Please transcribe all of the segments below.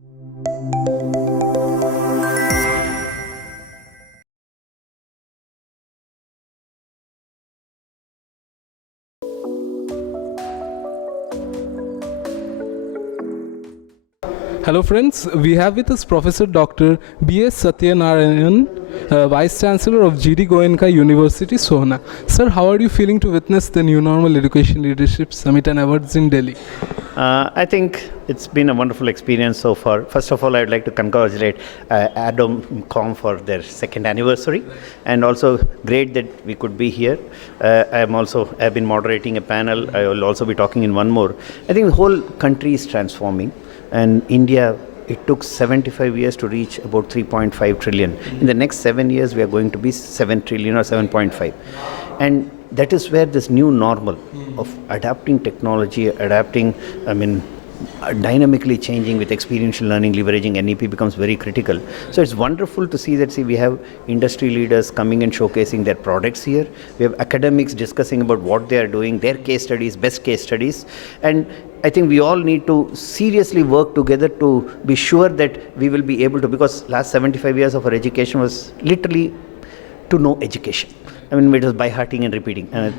Hello friends, we have with us Professor Dr. B.S.Satyanarayana, Vice Chancellor of D.Goenka University, Sohna. Sir, how are you feeling to witness the New Normal Education Leadership Summit and Awards in Delhi? I think it's been a wonderful experience so far. First of all, I'd like to congratulate ArdorComm for their second anniversary, and also great that we could be here. I've been moderating a panel. I will also be talking in one more. I think the whole country is transforming, and India, it took 75 years to reach about 3.5 trillion. In the next 7 years, we are going to be 7 trillion or 7.5. And that is where this new normal of adapting technology, dynamically changing with experiential learning, leveraging NEP becomes very critical. So it's wonderful to see that, we have industry leaders coming and showcasing their products here. We have academics discussing about what they are doing, their case studies, best case studies. And I think we all need to seriously work together to be sure that we will be able to, because last 75 years of our education was literally to know education. It was by hearting and repeating. But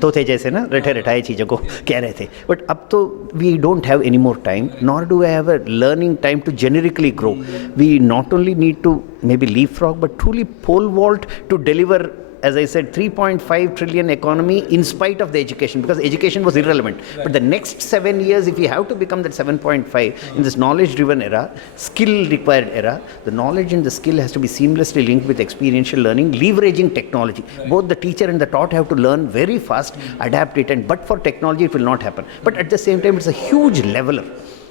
we don't have any more time, nor do we have a learning time to generically grow. We not only need to maybe leapfrog, but truly pole vault to deliver, as I said, 3.5 trillion economy in spite of the education, because education was irrelevant. Right. But the next 7 years, if we have to become that 7.5 in this knowledge-driven era, skill-required era, the knowledge and the skill has to be seamlessly linked with experiential learning, leveraging technology. Right. Both the teacher and the taught have to learn very fast, adapt it, but for technology, it will not happen. But at the same time, it's a huge leveler.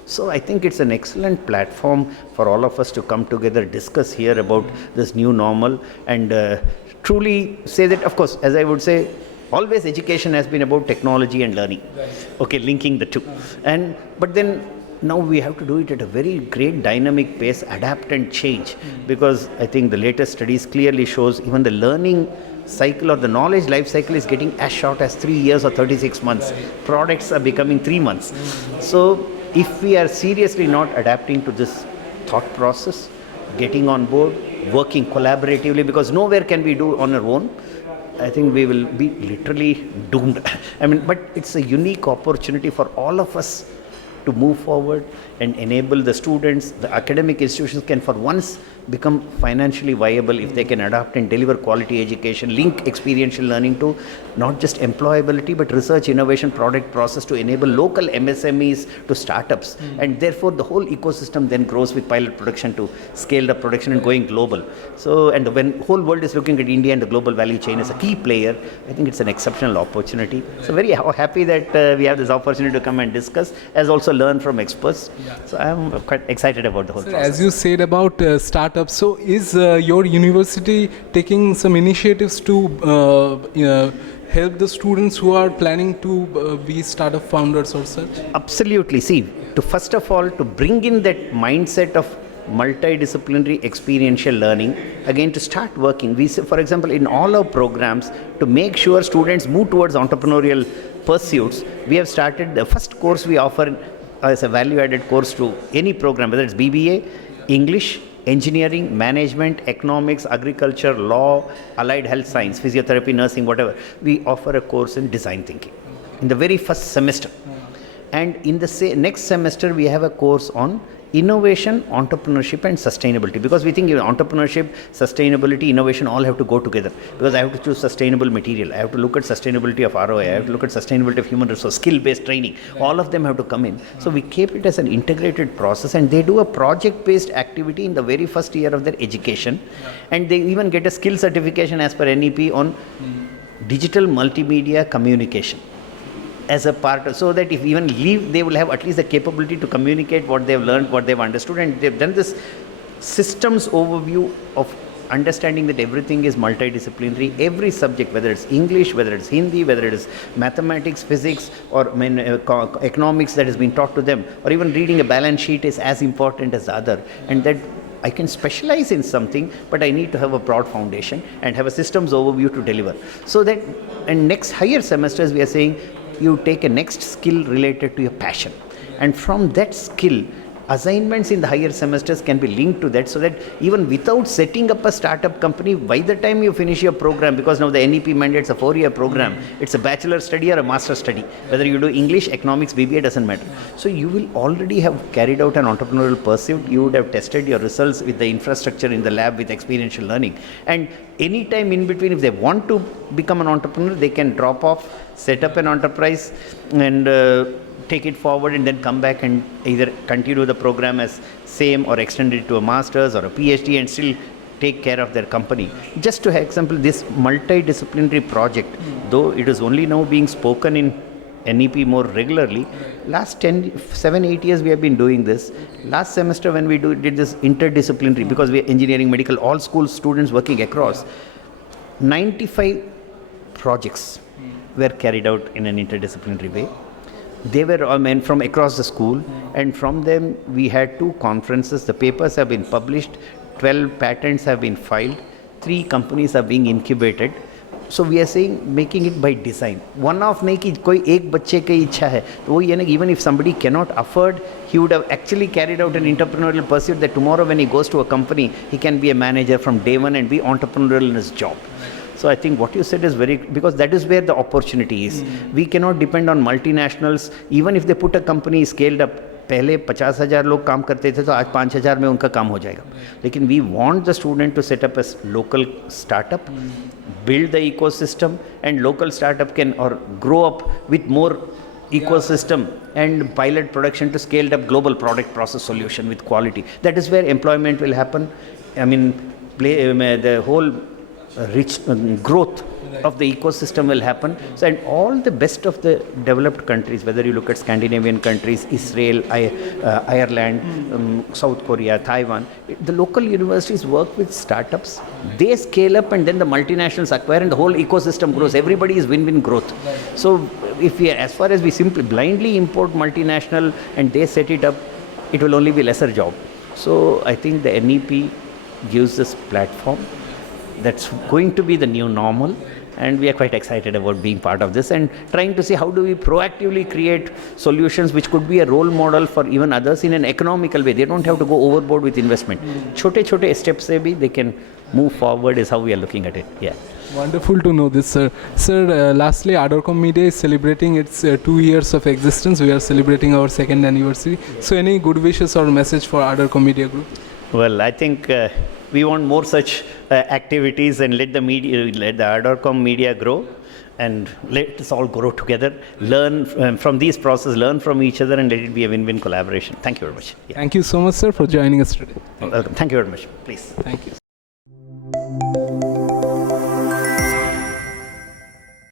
So I think it's an excellent platform for all of us to come together, discuss here about this new normal, and truly say that, of course, as I would say, always education has been about technology and learning. Right. Okay, linking the two. But then now we have to do it at a very great dynamic pace, adapt and change, because I think the latest studies clearly shows even the learning cycle or the knowledge life cycle is getting as short as 3 years or 36 months. Right. Products are becoming 3 months. So if we are seriously not adapting to this thought process, getting on board, working collaboratively, because nowhere can we do on our own, I think we will be literally doomed. But it's a unique opportunity for all of us to move forward and enable the students, the academic institutions can for once become financially viable if they can adapt and deliver quality education, link experiential learning to not just employability but research, innovation, product, process to enable local MSMEs to startups. And therefore the whole ecosystem then grows with pilot production to scaled up production and going global. So, and when whole world is looking at India and the global value chain as a key player, I think it's an exceptional opportunity. So very happy that we have this opportunity to come and discuss, as also learn from experts. So I'm quite excited about the whole process. As you said about startups, so is your university taking some initiatives to help the students who are planning to be startup founders or such? Absolutely. See, first of all, to bring in that mindset of multidisciplinary experiential learning, again to start working. We, for example, in all our programs, to make sure students move towards entrepreneurial pursuits, we have started the first course we offer as a value-added course to any program, whether it's BBA, English, engineering, management, economics, agriculture, law, allied health science, physiotherapy, nursing, whatever. We offer a course in design thinking in the very first semester. And in the next semester, we have a course on innovation, entrepreneurship and sustainability, because we think entrepreneurship, sustainability, innovation all have to go together, because I have to choose sustainable material, I have to look at sustainability of ROI, I have to look at sustainability of human resource, skill-based training, all of them have to come in. So we keep it as an integrated process, and they do a project-based activity in the very first year of their education, and they even get a skill certification as per NEP on digital multimedia communication as a part of, so that if even leave, they will have at least the capability to communicate what they've learned, what they've understood, and they've done this systems overview of understanding that everything is multidisciplinary, every subject, whether it's English, whether it's Hindi, whether it is mathematics, physics, or economics that has been taught to them, or even reading a balance sheet is as important as the other, and that I can specialize in something, but I need to have a broad foundation and have a systems overview to deliver. So that in next higher semesters, we are saying, you take a next skill related to your passion, and from that skill assignments in the higher semesters can be linked to that, so that even without setting up a startup company, by the time you finish your program, because now the NEP mandates a 4-year program, it's a bachelor study or a master study, whether you do English, economics, BBA, doesn't matter. So you will already have carried out an entrepreneurial pursuit, you would have tested your results with the infrastructure in the lab with experiential learning, and any time in between, if they want to become an entrepreneur, they can drop off, set up an enterprise, and take it forward, and then come back and either continue the program as same or extend it to a master's or a PhD and still take care of their company. Just to have example, this multidisciplinary project, though it is only now being spoken in NEP more regularly, last 7-8 years we have been doing this. Last semester when we did this interdisciplinary, because we are engineering, medical, all school students working across, 95 projects were carried out in an interdisciplinary way. They were men from across the school, and from them we had 2 conferences. The papers have been published, 12 patents have been filed, 3 companies are being incubated. So we are saying making it by design. One of नहीं कि कोई एक बच्चे की इच्छा है, तो वो ये ना, even if somebody cannot afford, he would have actually carried out an entrepreneurial pursuit, that tomorrow when he goes to a company, he can be a manager from day one and be entrepreneurial in his job. So I think what you said is very, because that is where the opportunity is. We cannot depend on multinationals. Even if they put a company scaled up, पहले 50,000 लोग काम करते थे, तो आज 5,000 में उनका काम हो जाएगा. लेकिन we want the student to set up a local startup, build the ecosystem, and local startup can or grow up with more ecosystem and pilot production to scaled up global product process solution with quality. That is where employment will happen. I mean, the whole rich growth of the ecosystem will happen. So, and all the best of the developed countries, whether you look at Scandinavian countries, Israel, Ireland, South Korea, Taiwan, the local universities work with startups. They scale up, and then the multinationals acquire, and the whole ecosystem grows. Everybody is win-win growth. So if we, as far as we simply blindly import multinational and they set it up, it will only be lesser job. So I think the NEP gives this platform that's going to be the new normal, and we are quite excited about being part of this and trying to see how do we proactively create solutions which could be a role model for even others in an economical way. They don't have to go overboard with investment. Chote steps se bhi they can move forward is how we are looking at it. Yeah. Wonderful to know this, sir. Sir, lastly, ArdorComm Media is celebrating its 2 years of existence. We are celebrating our 2nd anniversary. So any good wishes or message for ArdorComm Media Group? Well, I think we want more such activities, and let the ArdorComm Media grow, and let us all grow together, learn from these processes, learn from each other, and let it be a win-win collaboration. Thank you very much. Yeah. Thank you so much, sir, for joining us today. Welcome. Thank you very much. Please. Thank you.